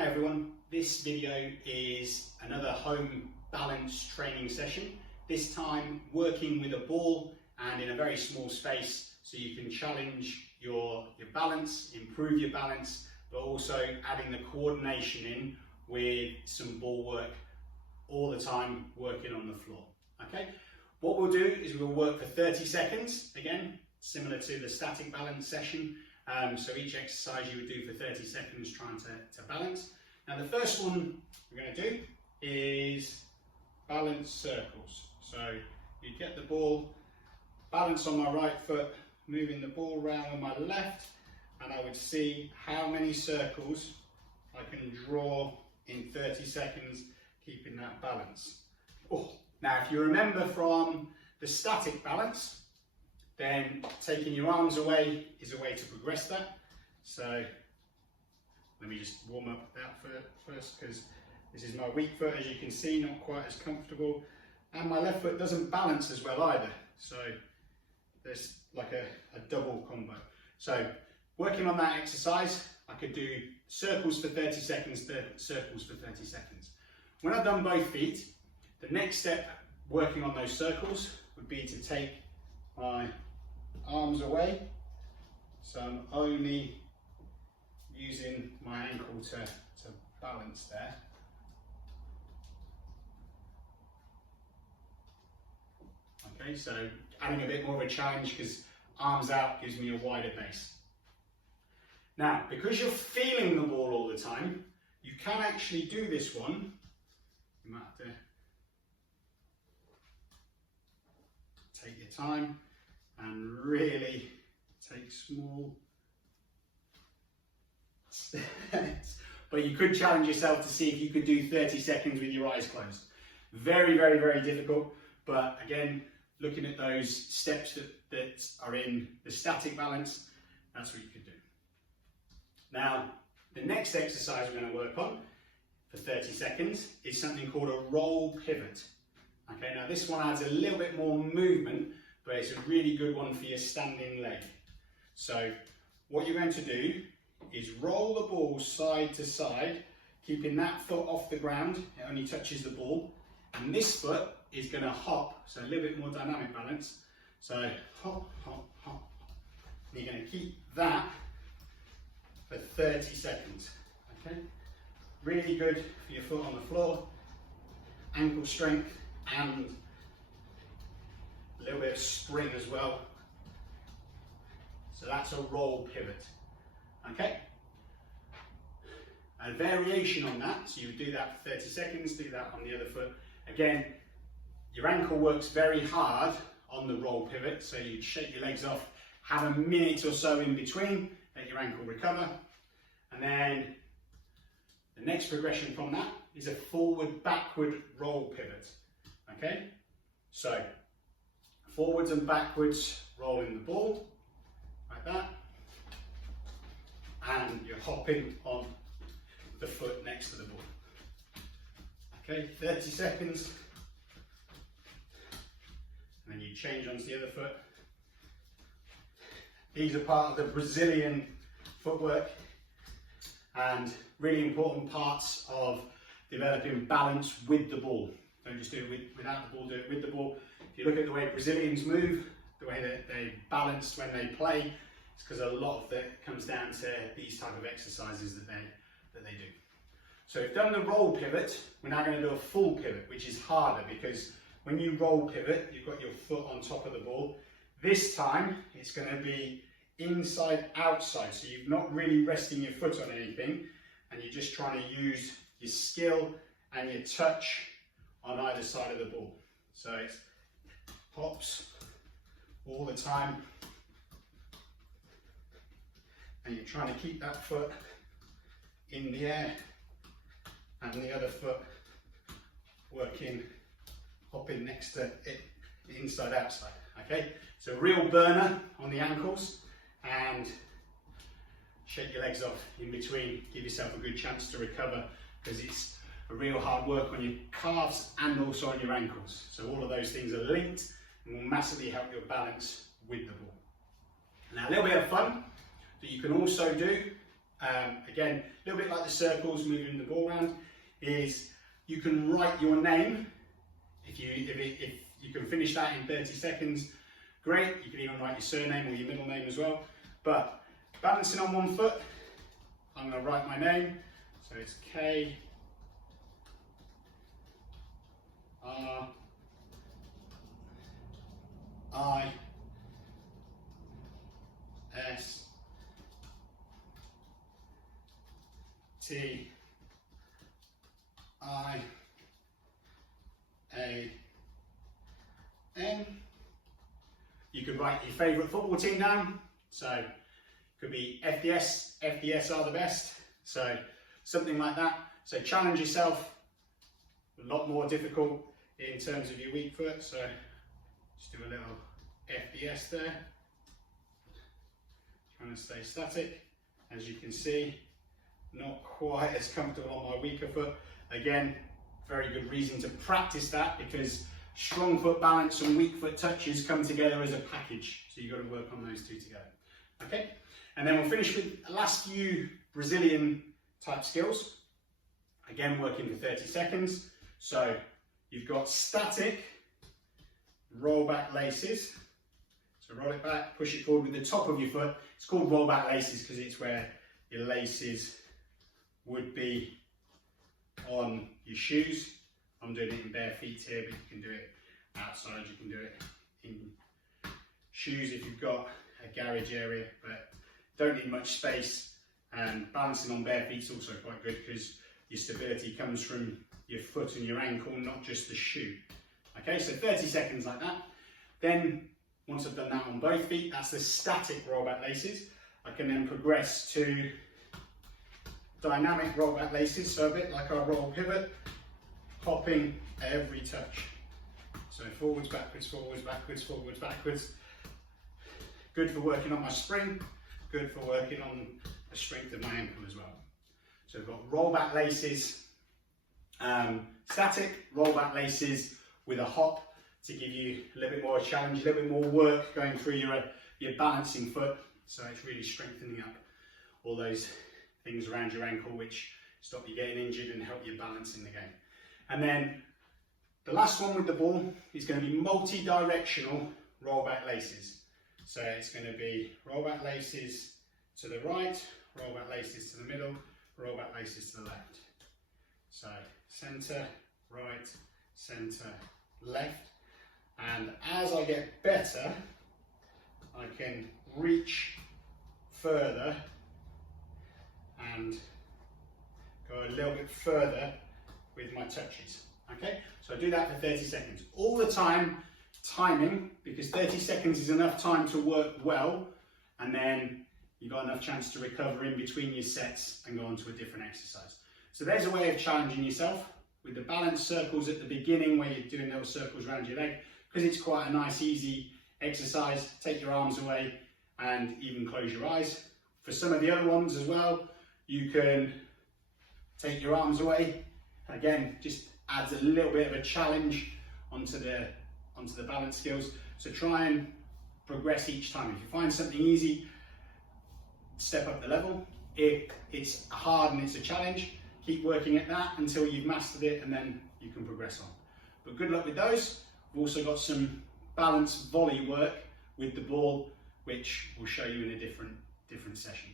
Hi everyone, this video is another home balance training session, this time working with a ball and in a very small space so you can challenge your balance, improve your balance, but also adding the coordination in with some ball work all the time working on the floor. Okay, what we'll do is we'll work for 30 seconds, again similar to the static balance session. So each exercise you would do for 30 seconds trying to balance. Now the first one we're going to do is balance circles. So you get the ball, balance on my right foot, moving the ball around on my left, and I would see how many circles I can draw in 30 seconds, keeping that balance. Oh. Now if you remember from the static balance, then taking your arms away is a way to progress that. So let me just warm up that first, because this is my weak foot, as you can see, not quite as comfortable. And my left foot doesn't balance as well either. So there's like a double combo. So working on that exercise, I could do circles for 30 seconds to circles for 30 seconds. When I've done both feet, the next step working on those circles would be to take my arms away, so I'm only using my ankle to balance there. Okay, so adding a bit more of a challenge because arms out gives me a wider base. Now, because you're feeling the ball all the time, you can actually do this one. You might have to take your time and really take small steps. But you could challenge yourself to see if you could do 30 seconds with your eyes closed. Very, very, very difficult. But again, looking at those steps that are in the static balance, that's what you could do. Now, the next exercise we're going to work on for 30 seconds is something called a roll pivot. Okay, now this one adds a little bit more movement, but it's a really good one for your standing leg. So what you're going to do is roll the ball side to side, keeping that foot off the ground. It only touches the ball. And this foot is going to hop, so a little bit more dynamic balance. So hop, hop, hop. And you're going to keep that for 30 seconds. Okay, really good for your foot on the floor, ankle strength, and a little bit of spring as well. So that's a roll pivot. Okay? A variation on that, so you would do that for 30 seconds, do that on the other foot. Again, your ankle works very hard on the roll pivot, so you'd shake your legs off, have a minute or so in between, let your ankle recover, and then the next progression from that is a forward-backward roll pivot. Okay, so forwards and backwards, rolling the ball like that, and you're hopping on the foot next to the ball. Okay, 30 seconds, and then you change onto the other foot. These are part of the Brazilian footwork and really important parts of developing balance with the ball. Don't just do it without the ball, do it with the ball. If you look at the way Brazilians move, the way that they balance when they play, it's because a lot of that comes down to these type of exercises that they do. So we've done the roll pivot, we're now going to do a full pivot, which is harder because when you roll pivot, you've got your foot on top of the ball. This time, it's going to be inside, outside, so you're not really resting your foot on anything, and you're just trying to use your skill and your touch on either side of the ball. So it's hops all the time, and you're trying to keep that foot in the air and the other foot working, hopping next to it, inside outside. Okay, so real burner on the ankles, and shake your legs off in between, give yourself a good chance to recover, because it's a real hard work on your calves and also on your ankles. So all of those things are linked and will massively help your balance with the ball. Now a little bit of fun that you can also do again, a little bit like the circles, moving the ball around, is you can write your name. If you can finish that in 30 seconds, great. You can even write your surname or your middle name as well. But balancing on one foot, I'm going to write my name. So it's K R I S T I A N. You could write your favourite football team down. So it could be FDS. FDS are the best. So something like that. So challenge yourself. A lot more difficult in terms of your weak foot. So just do a little FDS there. Trying to stay static. As you can see, not quite as comfortable on my weaker foot. Again, very good reason to practice that, because strong foot balance and weak foot touches come together as a package. So you've got to work on those two together. Okay, and then we'll finish with the last few Brazilian type skills. Again, working for 30 seconds. So you've got static roll back laces. So roll it back, push it forward with the top of your foot. It's called roll back laces because it's where your laces would be on your shoes. I'm doing it in bare feet here, but you can do it outside, you can do it in shoes if you've got a garage area, but don't need much space. And balancing on bare feet is also quite good because your stability comes from your foot and your ankle, not just the shoe. Okay, so 30 seconds like that. Then once I've done that on both feet, that's the static rollback laces. I can then progress to dynamic rollback laces, so a bit like our roll pivot, hopping every touch. So forwards, backwards, forwards, backwards, forwards, backwards. Good for working on my spring, good for working on the strength of my ankle as well. So we've got rollback laces, static rollback laces with a hop to give you a little bit more challenge, a little bit more work going through your balancing foot. So it's really strengthening up all those things around your ankle which stop you getting injured and help you balance in the game. And then the last one with the ball is going to be multi-directional rollback laces. So it's going to be rollback laces to the right, rollback laces to the middle, rollback laces to the left. So centre, right, centre, left. And as I get better, I can reach further and go a little bit further with my touches. Okay, so I do that for 30 seconds. All the time, timing, because 30 seconds is enough time to work well, and then you've got enough chance to recover in between your sets and go on to a different exercise. So there's a way of challenging yourself with the balance circles at the beginning where you're doing those circles around your leg, because it's quite a nice, easy exercise. Take your arms away and even close your eyes. For some of the other ones as well, you can take your arms away. Again, just adds a little bit of a challenge onto the balance skills. So try and progress each time. If you find something easy, step up the level. If it's hard and it's a challenge, keep working at that until you've mastered it, and then you can progress on. But good luck with those. We've also got some balance volley work with the ball, which we'll show you in a different session.